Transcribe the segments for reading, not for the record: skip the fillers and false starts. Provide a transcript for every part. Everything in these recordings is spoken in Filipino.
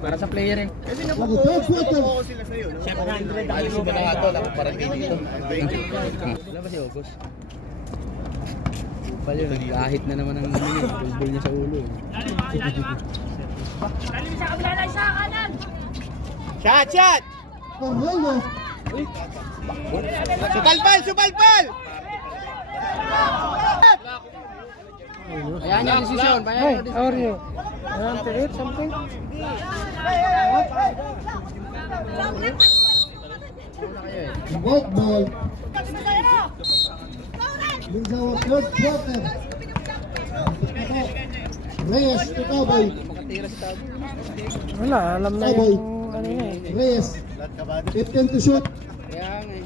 Para sa player eh. Ayos mo na nga ito, para dito. Wala ba si August? Pala yun, nag-ahit na naman ang bulbul niya sa ulo. Shot! Supalpal! Ayan yung desisyon. Hey, how are you? You want to eat something? White ball. This is our third quarter. Reyes to Cowboy. Wala, alam na Cowboy. yung ano niya eh. Reyes. 15 to shoot. Kaya nga eh.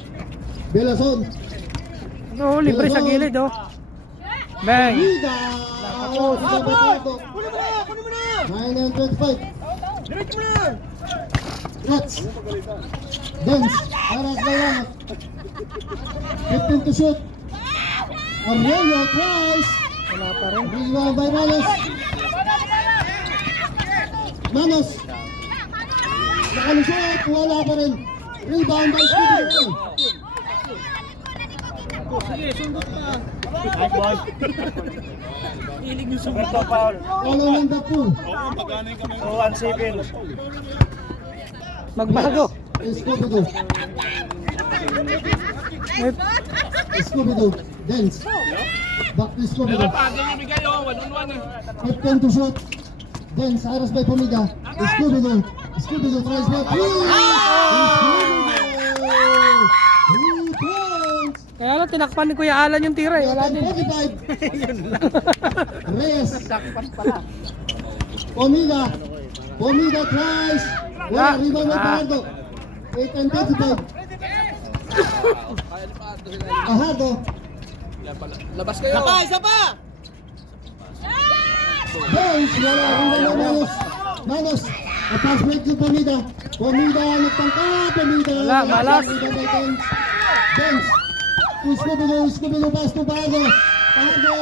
Belason. Oo, libre sa gilid oh. Bang! Liga. Oh, si Sabato. 925. Rats. Dance. Aras na lang. 15 to shoot. Aurelio tries. Wala pa rin. Rebound by Manos. Manos. Nakalusot. Wala pa rin. Rebound by Scooby. Follow number 2. Magbago. Scooby-Doo. Scooby-Doo. Dance. Back to Scooby-Doo. 15 to shoot. Dance. Aras by Pumiga. Scooby-Doo. Scooby-Doo tries back. 3 points. Kaya lang, tinakpan ni Kuya Alan yung tira eh. Wala din. 45. Reyes. Pumiga. Pumiga tries. Wala. Rebound by Fajardo. 8 and 35. Fajardo. Labas kayo. Isa pa! Dance. Wala. Rebound by Manos. Manos. Pass break to Pumiga. Pumiga nagtangka. Pumiga. Wala, malas. Rebound by Dance. Dance. Scooby-Doo. Scooby-Doo pass to Fajardo. Fajardo.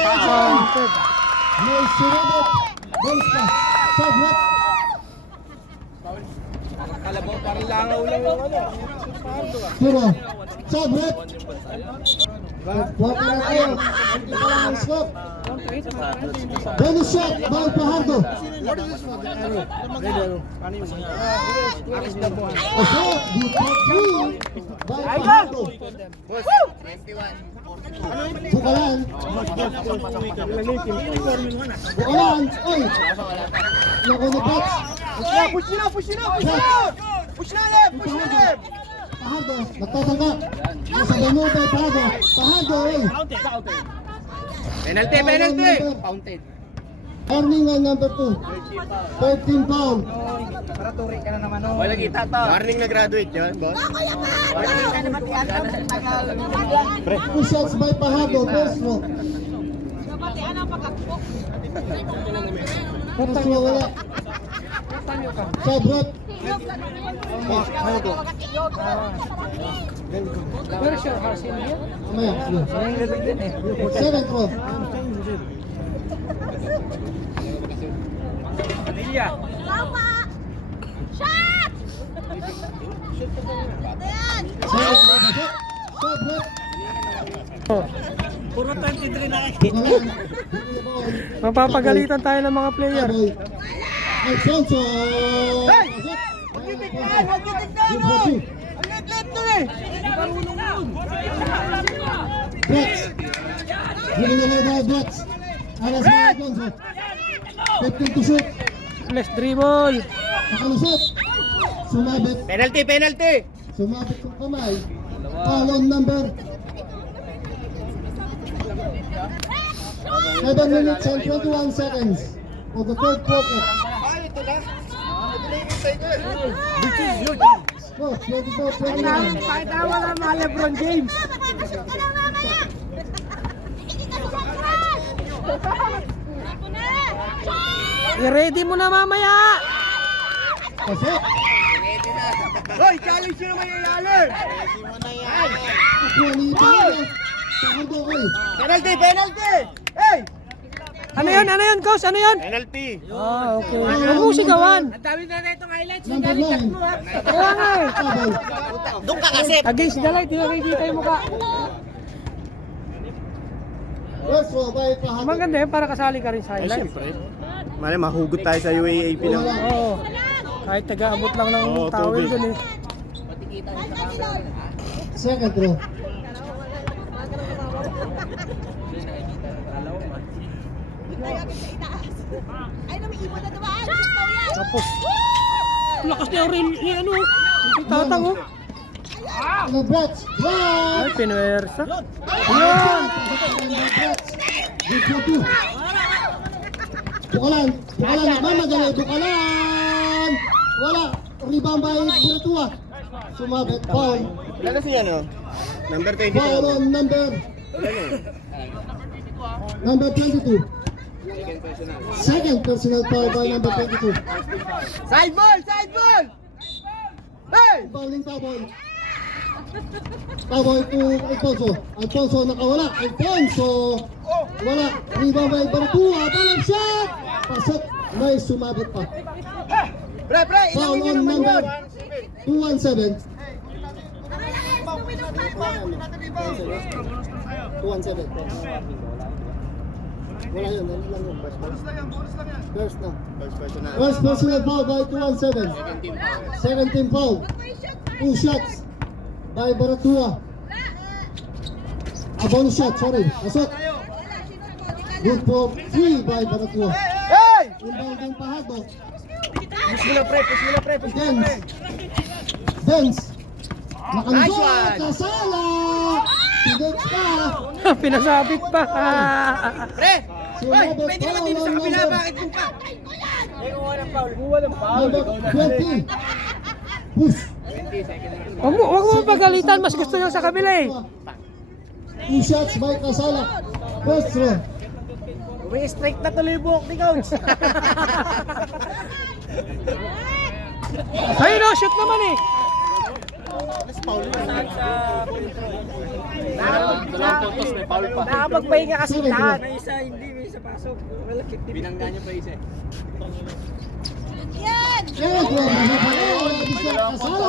Counted. May surabot. Dance pa. Sabret. Kalabaw, parang langaw lang yung ano. Tiro. Sabret. Walker na tayo. Hindi pa lang ang scope. Bonus shot. Bawal Fajardo. Oso. Good for 3. Bawal Fajardo. Bukalan. Bukalan. Oy. Naku na Pats. Push na left! Fajardo. Nagtatangka. Nasa Benuto. Fajardo. Fajardo. Oy. Penalty! Counted. Warning on number 2. 13 foul. Wala kita to. Warning na graduate yun, boss. Two shots by Fajardo. First row. First row wala. Sabret. Where's your house in here? Mamaya. Sige. Seventh row. Shot! Sabret. Puro 23 na Bukalan. Mapapagalitan tayo ng mga player. Cowboy. Alfonso. Hey! Huwag yung tignan! Good for 2. Ang lit to eh! Brats. Giling away by Brats. Aras by Alfonso. 15 to shoot. Let's dribble. Nakalusot. Sumabit. Penalty! Sumabit yung kamay. Foul on number 7 minutes and 21 seconds of the third quarter. Ito na. Score 24-21. Pakitawa na mga Lebron James. I-ready mo na mamaya. Pasok. Hoy, challenge nyo naman yung Yaler! Kuha ni Ibarra. Fajardo, oy. Penalty! Hey! Ano yun? Ano yun, coach? Ano yun? Penalty. Ah, okay. Huwag mo sigawan. Number 9. Kaya nga eh. Tabay. Doon ka kasi. Against the light, di ba kikita yung mukha? First row by Pahato. Maganda yun para kasali ka rin sa Ay, highlights. siyempre. Mali, mahugot tayo sa UAAP lang. Oo. Kahit taga-abot lang ng Oo, towel tubig. dun eh. Second row. Ay, namiibon na naman! Daw yan! Tapos, lakas niya rin ni ano. Yung tatang oh. Ano, Brats? Brats! Ay, pinwersa. Ayun! Bukalan! Bukalan! Nagmamadali! Bukalan! Wala! Rebound by Buratua. Sumabit. Foul. Wala na si ano? Number 22. Foul on number 22. Second personal foul by number 22. Side ball! Side ball! Hey! Bowling Cowboy. Cowboy to Alfonso. Alfonso nakawala. Alfonso! Wala. Rebound by Buratua. Balang shot! Pasok. May sumabit pa. Pre, pre! Foul Ilangin nyo on naman number yun! 217. 217. Wala yun, ano lang yun. First na. First personal foul by 217. Second team foul. 2 shots by Baratua. Bonus shot, sorry. Asok. Good for 3 by Baratua. Hey! Inbounding Pahato. Push mo na pre! Push mo na pre! Push mo na pre! Dance. Nice Nakalusot. one. Kasala. Pidot pa. Pinasabit pa. Pre! Hoy! Sumabot Pwede naman foul dito sa on kabila! number Bakit doon ka? Number 20. Push. Huwag mo pagalitan. Mas gusto niya sa kabila eh. 2 shots by Kasala. First row. Strike na tuloy yung buhok ni Coach! Ayun oh, shoot naman eh. Nakapagpahinga kasi lahat! Binangga niya pa isa. Yan! Third row. Kasala.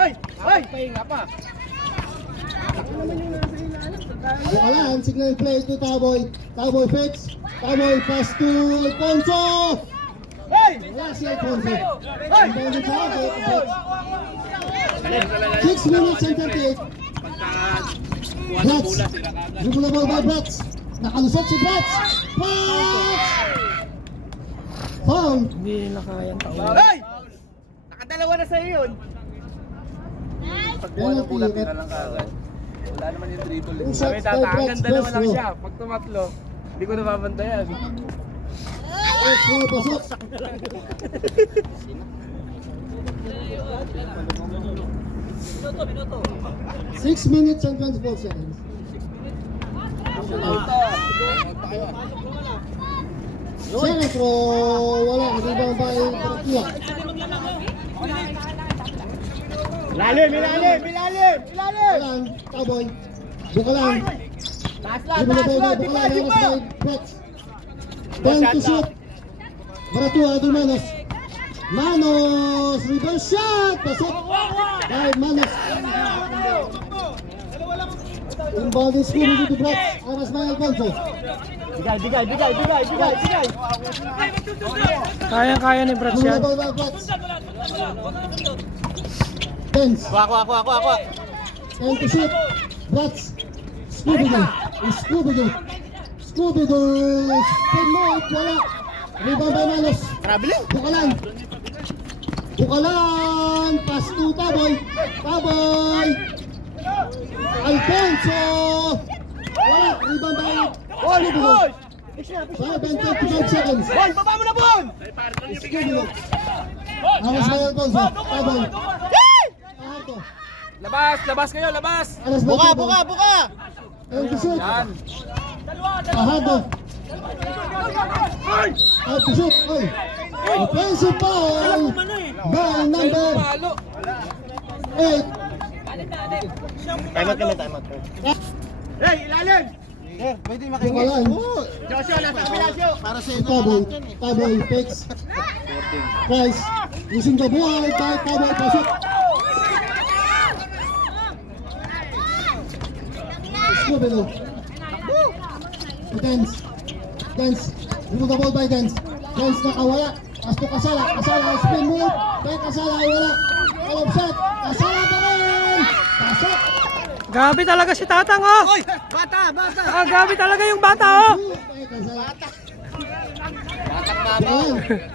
Hoy! Hoy! Pahinga pa. Bukalan, signal play to Cowboy. Cowboy fakes. Cowboy pass to Alfonso. Hoy! Wala si Alfonso. Inbounding Pahato. 6 minutes and 38. Brats. Dribble by Brats. Nakalusot si Brats. Brats! Foul. Hindi nila kayang taon. Hoy! Nakadalawa na sa'yo yun! Pagkuha ng bola, Penalty. tira lang kagad. Wala naman yung dribble. 2 shots by Brats. First row. Pag tumatlo, hindi ko nababantayan. First row, pasok. Minuto. 6 minutes and 24 seconds. Second row, wala. Rebound by Baratua. Ilalim! Ilalim! Ilalim! Ilalim! Bukalan, Cowboy. Bukalan. Last lang! Dribble Last by lang! Bukalan. Di ba? Harris by Brats. 10 to shoot. Baratua, Adol Manos. Manos, reverse shot. Pasok by Manos. Inbound is Scooby to Brats. Aras by Alfonso. Bigay! Bigay! Bigay! Bigay! Bigay! Bigay! Kaya ni Brad Mula yan. by Brats. Tens. Ako! 10 to shoot. Brats. Scooby-Doo. Scooby-Doo. Scooby-Doo. Spin mode. Wala. Rebound by Manos. Traveling! Bukalan. Bukalan. Pass to Taboy. Taboy. Alfonso. Wala. Rebound by Hoy! Hoy! 5 and 35 seconds. Hoy! Baba mo na, Bon! Scooby-Doo. Aras by Alfonso. Taboy. Pahato. Labas! Labas kayo! Labas! Aras by Buka! Taboy. Buka! Buka! And to shoot. Yan! Pahato. Out to shoot. Oy. Offensive foul by number Palo! 8. Time out kami, time out. Hey, ilalim! Bukalan. Joshua, nasa kabila, Joshua. Para sa Taboy, fix. Price, using the ball, by Taboy, pasok. Scubino. Dance. Remove the ball by Dance. Dance nakawala. Pass to Kasala. Kasala, spin move. By Kasala, wala. Follow shot. Kasala pa rin. Pasok. Gabi talaga si Tatang, oh. Oy, bata. Ah, gabi talaga yung bata, oh. By Kasala.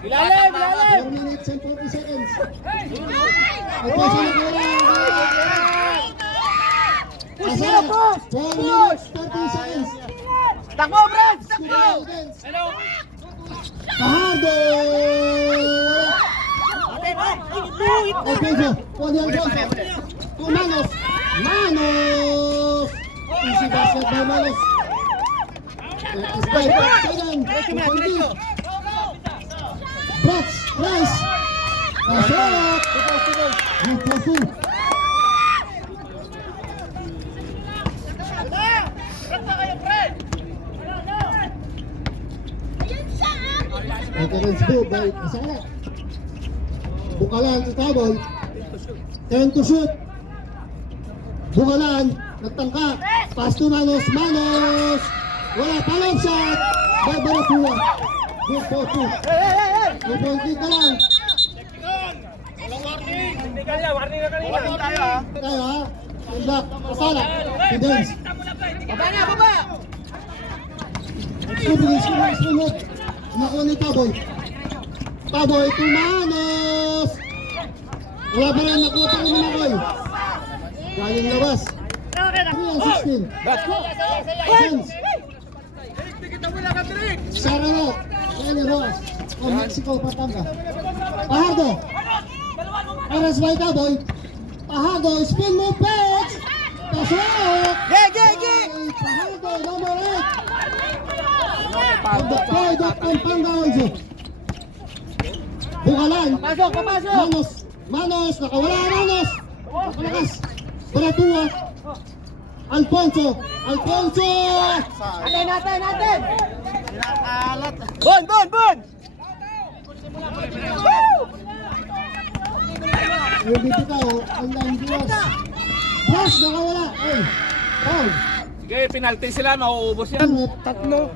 Ilalim. 4 minutes and 40 seconds. Ay, pasok na wala. Kasala. 4 minutes, 30 seconds. Takbo, Brad. Takbo. Hello! Fajardo! Okay, so, 1 hand jump. To Manos. Easy basket by Manos. Stay back, second. Brats, Rice. Pasok. Good for two. Veterans go by Kasala. Bukalan to Taboy. 10 to shoot. Bukalan, nagtangka. Pass to Manos. Wala, follow shot. Barbara Tua. Good for two. May point lead na lang. Tayo ha. Good luck. Kasala. Dance. Baba. Sunod. Nakuha ni Taboy. Taboy to Manos. Wala pa rin, nakuha pa rin ni Makoy. Galing labas. 3 and 16. Dance. Sarano. Kenny Rojas. O Mexico, Pampanga. Fajardo. Aras by Taboy. Fajardo, spin move pitch. Pasok. Fajardo, number 8. Deployed at Pampanga also. Bukalan. Manos. Nakawala Manos. Nakalakas. Baratua. Alfonso. Natin. Bon. Yung dito tao, ang Diaz. Boss, nakawala. Ay, foul. Sige, penalty sila, mauubos yan. Tatlo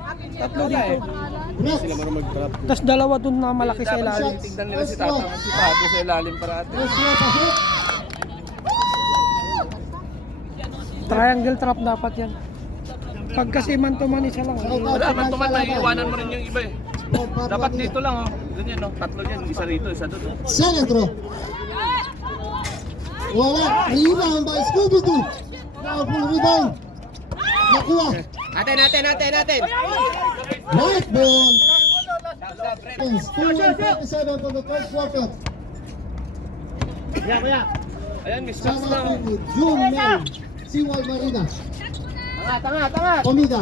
dito. Brats. Tapos dalawa dun na malaki sa ilalim. Tingnan nila si Tatang at si Pado sa ilalim parati. Brats na pasok. Triangle trap dapat yan. Pag kasi man to man, isa lang. Wala man tuman, maiiwanan mo rin yung iba eh. Dapat dito lang oh. Ganyan no, tatlo yan, isa rito, isa doon. Second throw. Wala. Rebound by Scooby-Doo. Powerful rebound. Nakuha. Natin. Right ball. 2:37 for the third quarter. Ayan, mismatch Sama lang. po June Mel. Siwal Marina. Tanga. Omida.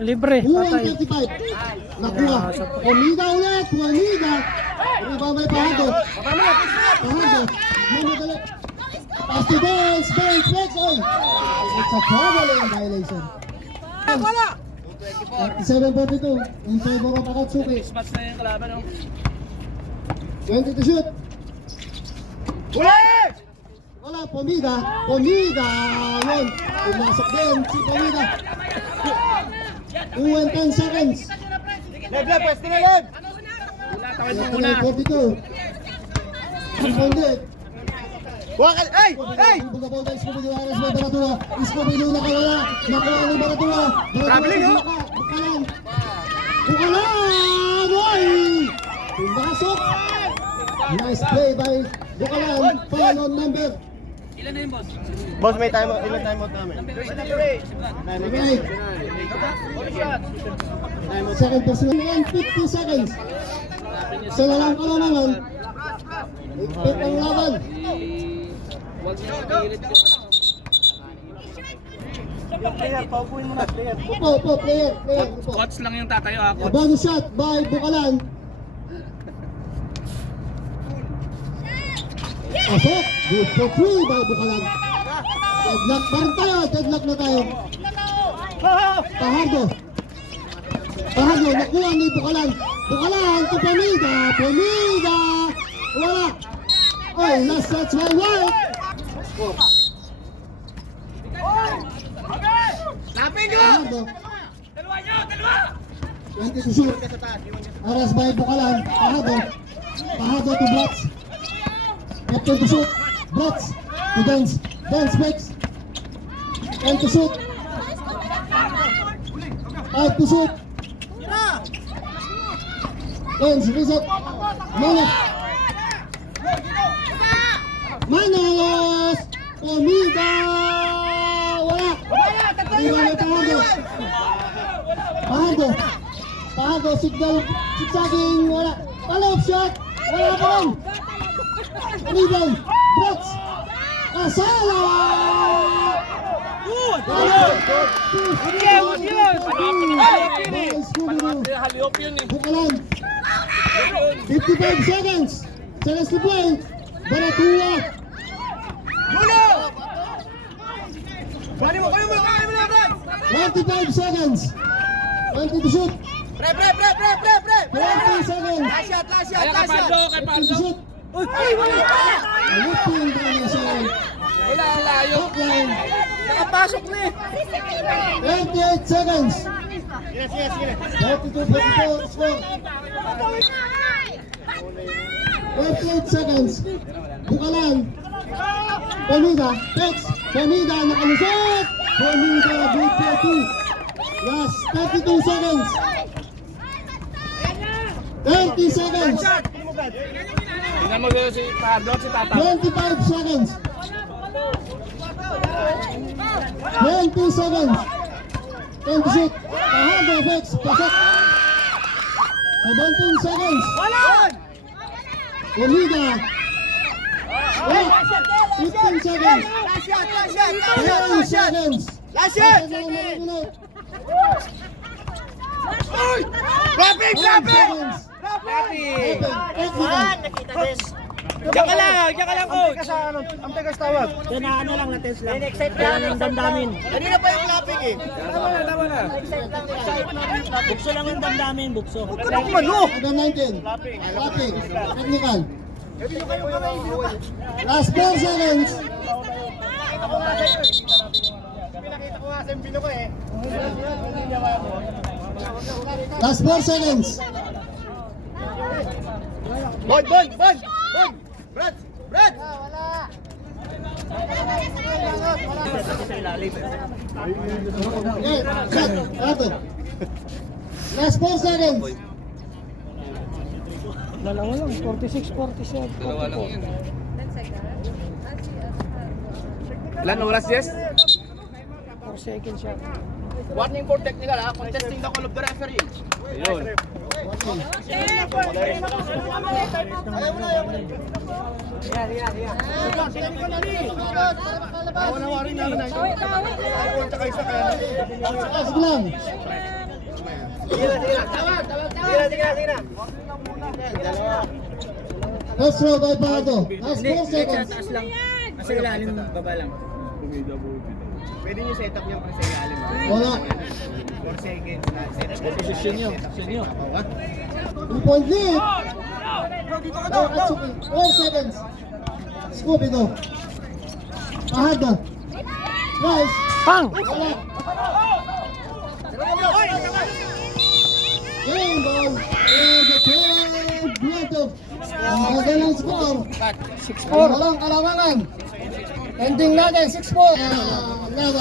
Libre, patay. 1:35. Nakuha. Omida ulit. Rebound by Fajardo. Mamadali. Pass to Dance. Flex. It's a traveling violation. 37-42. In favor of Akatsuki. Mismatch na yung kalaban oh. 20 to shoot. Wala, Pomida. Yun. Pumasok din si Pomida. 2 and 10 seconds. Pwede na leb. Tawid mo muna. 42. Responded. Hey! Bugabol by Scooby-Doo. Aras by Baratua. Scooby-Doo nakawala. Nakuha ni Baratua. Traveling, oh. Bukalan! Oy! Pumasok. Nice play by Bukalan. Foul on number. Ilan na yun, boss? Boss, may time out namin. Right. Second person and 50 seconds. Sa lalang kalamangan. Ipit ang laban. Huwag niyo pilit yung ano. Upo, player. Upo. Coach lang yung tatayo ako. A bonus shot by Bukalan. Pasok. Good for 3 by Bukalan. Deadlock pa rin tayo. Deadlock na tayo. Pahardo. Pahardo, nakuha ni Bukalan. Bukalan to Pomida. Pomida. Wala. Ay, last touch by White. Pahardo. 20 to shoot. Aras by Bukalan. Pahardo. Pahardo to Blotz. After to shoot. Blotz to Dance. Dance breaks. And to shoot. Out to shoot. Dance, reset. Manos. Manos. Pomida. Wala. Iwan na Pahardo. Pahardo. Pahardo, signal. Zigzagging. Wala. Follow-up shot. Wala pa rin. Rebound. Blocks. Asala. Haliop yun eh. Bukalan. 55 seconds. Seconds to play. Baratua. Bali mo, kayo mo na, Brad! 25 seconds. 20 to shoot. Pre! 20 seconds. Last shot! Kaya kay Pardo, kay 20 to Pardo. shoot. Ay, wala pa! Looking pa na siya. Wala, ang layo. Hotline. Nakapasok na eh! 28 seconds. Sige. 32-44 score. 28 seconds. Bukalan. Pomida. Tex. Pomida nakalusot. Pomida good play 2. Last 32 seconds. 30 seconds. Tingnan mo si Pardo at si Tata. 25 seconds. 20 seconds. 10 to shoot. Pahardo Vex. Pasok. 17 seconds. Pomida. Wala. 15 seconds. Last shot! 10 seconds. Last shot! Clapping! 5 seconds. Diyan ka lang, coach! Ang tegas tawag. In-excite lang ang damdamin. Kanina pa yung clapping eh. Tama na. Bukso lang ang damdamin, bukso. Huwag ka na kumano! Hanggang 19. Clapping. Technical. Last 4 seconds. Last 4 seconds. Bon! Brad! Okay, shot. Ato. Last 4 seconds. Dalawa lang, 46, 47, Dalawa lang 44. yun. Ilan oras, yes? 4 seconds siya. Warning for technical ha, contesting the call of the referee. Ayun. Last lang. First throw by Pardo. Last 4 seconds. Kasi ilalim, baba lang. Pwede nyo set up yung sa ilalim. Wala. 4 seconds na. Position nyo. 3-point lead. Atsuki. 4 seconds. Scoop ito. Pahardo. Nice. Pang! Wala. Game ball. And the third Blanco. Ang kagalang score. 6-4. Walang kalamangan. Ending natin 6-4.